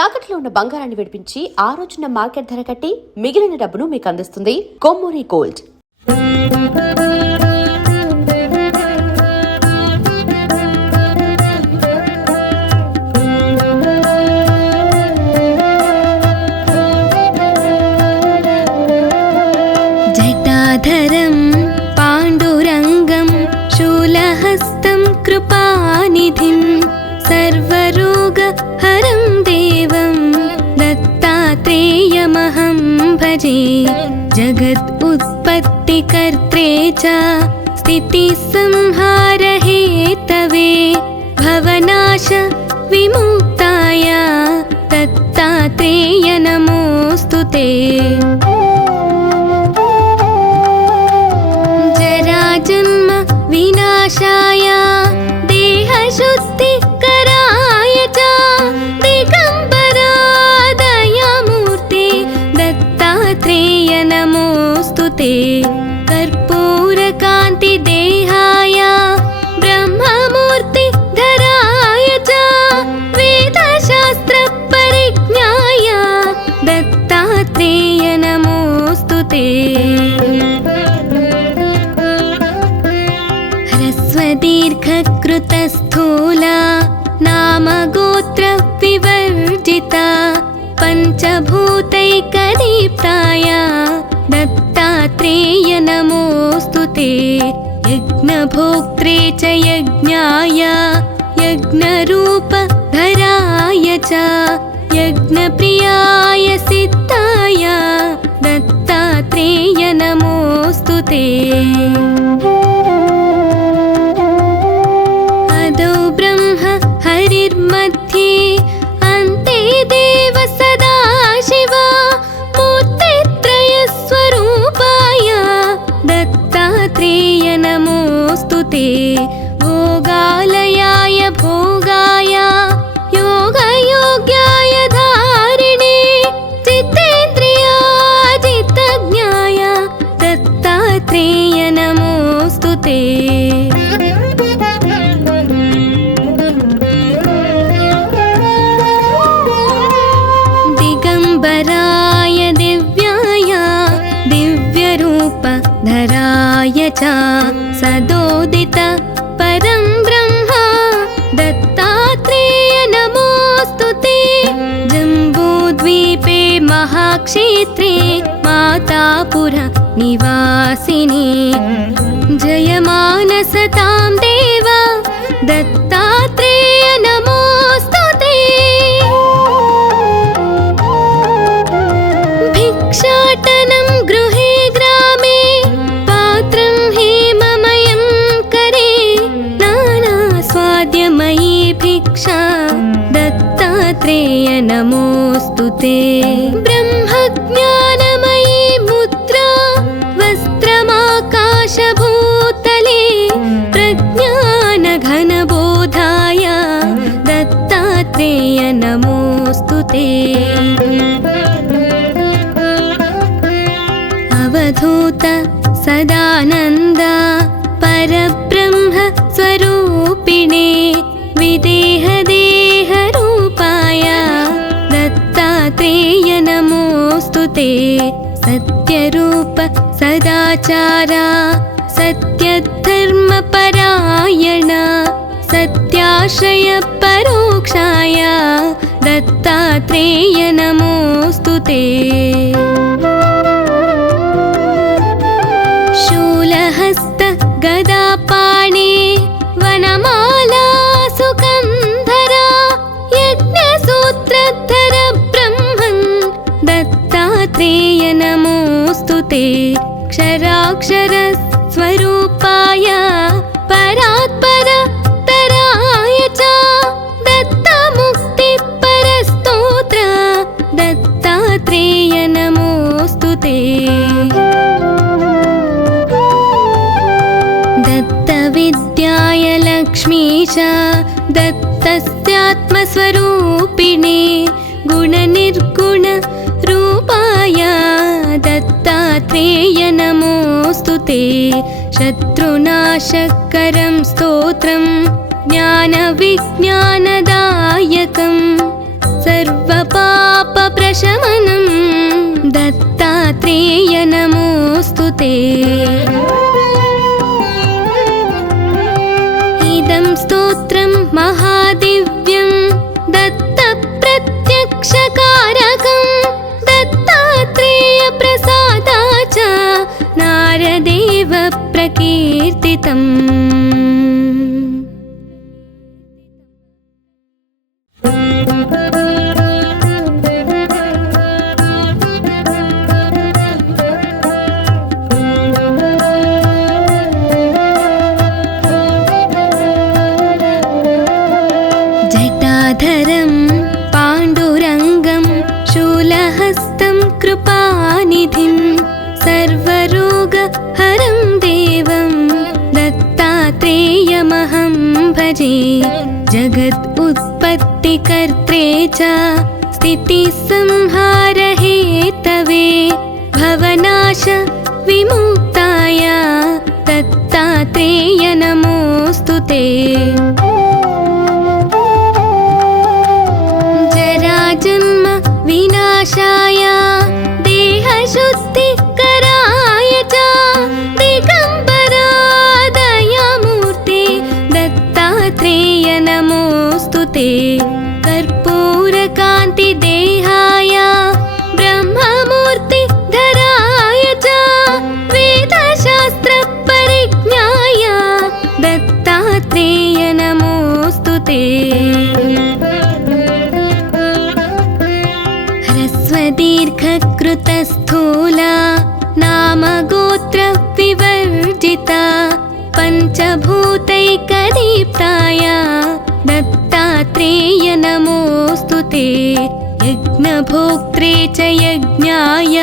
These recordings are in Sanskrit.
తాకట్లో ఉన్న బంగారాన్ని విడిపించి ఆ రోజున మార్కెట్ ధర కట్టి మిగిలిన డబ్బును మీకు అందిస్తుంది కొమ్మూరి గోల్డ్ जटाधरं पाण्डुरङ्गं शूलहस्तं कृपानिधिं सर्वरोगहरं भजे जगत् उत्पत्तिकर्त्रे च स्थितिसंहारहेतवे भवनाश विमुक्ताय दत्तात्रेय नमोऽस्तु ते कर्पूरकान्तिदेहाय ब्रह्ममूर्तिधराय च वेदशास्त्रपरिज्ञाय दत्तात्रेय नमोऽस्तु ते। ह्रस्वदीर्घकृतस्थूला नामगोत्रविवर्जिता पञ्चभूतैकदीप्ताय दत्तात्रेय नमोऽस्तु ते। यज्ञभोक्त्रे च यज्ञाय यज्ञरूपधराय च यज्ञप्रियाय सिद्धाय दत्तात्रेय नमोऽस्तु ते नमोऽस्तु ते दिगम्बराय दिव्याय दिव्यरूपधराय च सदोदित परं ब्रह्म दत्तात्रेय नमोऽस्तु ते जम्बूद्वीपे महाक्षेत्रे मातापुर निवासिने ते ते सत्यरूप सदाचार सत्यधर्मपरायण सत्याश्रय परोक्षाय दत्तात्रेय नमोऽस्तु ते। शूलहस्त गदापाणे क्षराक्षरस्वरूपाय परात्पर तराय च दत्तमुक्तिपरस्तोत्र दत्तात्रेय नमोऽस्तु ते। दत्तविद्याय लक्ष्मीश दत्तस्यात्मस्वरूपिणे गुणनिर्गुण दत्तात्रेय नमोऽस्तु ते। शत्रुनाशकरं स्तोत्रं ज्ञानविज्ञानदायकं। सर्वपापप्रशमनं दत्तात्रेय नमोऽस्तु ते प्रकीर्तितम्। जटाधरं पाण्डुरङ्गं शूलहस्तं कृपानिधिं सर्वरोगहरं जगत् उत्पत्तिकर्त्रे च स्थितिसंहारहेतवे भवनाश विमुक्ताय दत्तात्रेय नमोऽस्तु ते ते कर्पूरकान्तिदेहाय ब्रह्ममूर्तिधराय च वेदशास्त्रपरिज्ञाय दत्तात्रेय नमोऽस्तु ते। ह्रस्वदीर्घकृतस्थूला नामगोत्रविवर्जिता पञ्चभूतैकदीप्ताय दत्तात्रेय नमोऽस्तु ते। यज्ञभोक्त्रे च यज्ञाय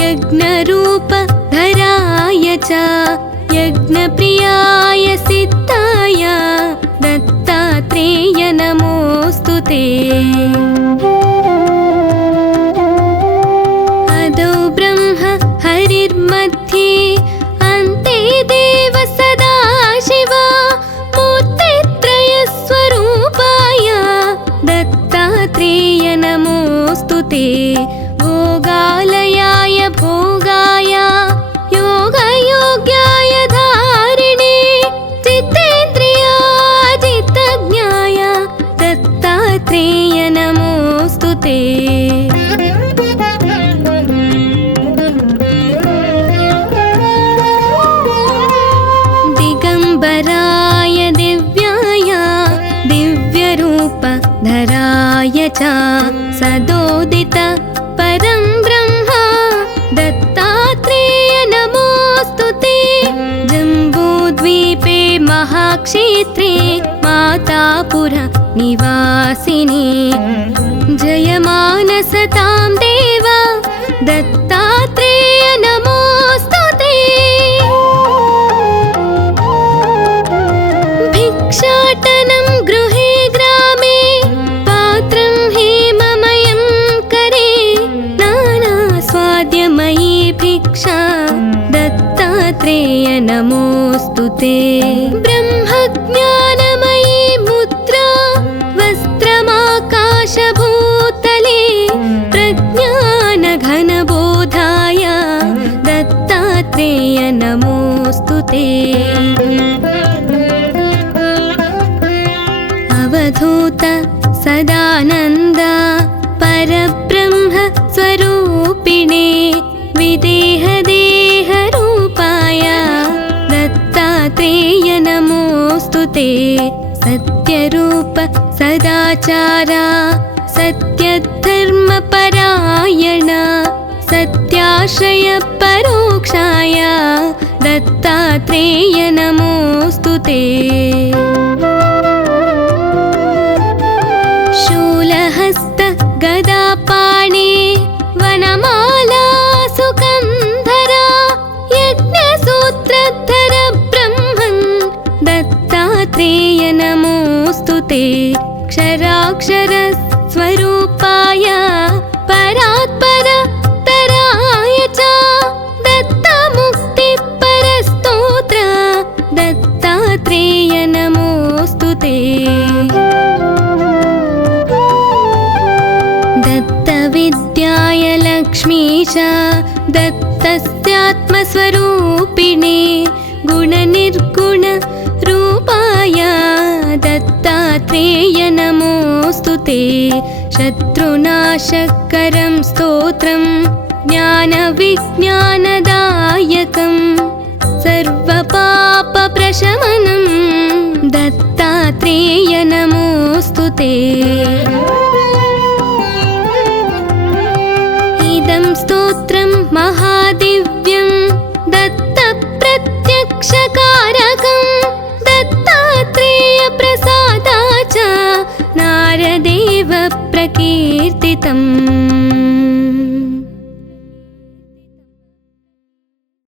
यज्ञरूपधराय च। यज्ञप्रियाय सिद्धाय दत्तात्रेय नमोऽस्तु ते नमोऽस्तु ते भोगालयाय भोगाय योगयोग्याय धारिणे चित्तेन्द्रियाजितज्ञाय दत्तात्रेय नमोऽस्तु ते। दिगम्बराय दिव्याय दिव्यरूपधराय च जम्बूद्वीपे महाक्षेत्रे मातापुर निवासिने। जयमानसतां देव दत्तात्रेय नमोऽस्तु ते भिक्षाटनं गृहे ग्रामे पात्रं हेममयं करे। नानास्वाद्यमयी भिक्षा दत्तात्रेय नमोऽस्तु ते नमोऽस्तु ते अवधूत सदानन्द परब्रह्म स्वरूपिणे विदेहदेहरूपाय दत्तात्रेय नमोऽस्तु ते सत्यरूप सदाचारा सत्यधर्मपरायण सत्याश्रय परोक्षाय दत्तात्रेय नमोऽस्तु ते। शूलहस्त गदापाणे वनमाला सुकन्धरा यज्ञसूत्रधर ब्रह्मन् दत्तात्रेय नमोऽस्तु ते। क्षराक्षरस्वरूपाय दत्तस्यात्मस्वरूपिणे गुणनिर्गुणरूपाय दत्तात्रेय नमोऽस्तु ते शत्रुनाशकरं स्तोत्रं ज्ञानविज्ञानदायकम् सर्वपापप्रशमनं दत्तात्रेय नमोऽस्तु ते च नारदेव प्रकीर्तितम्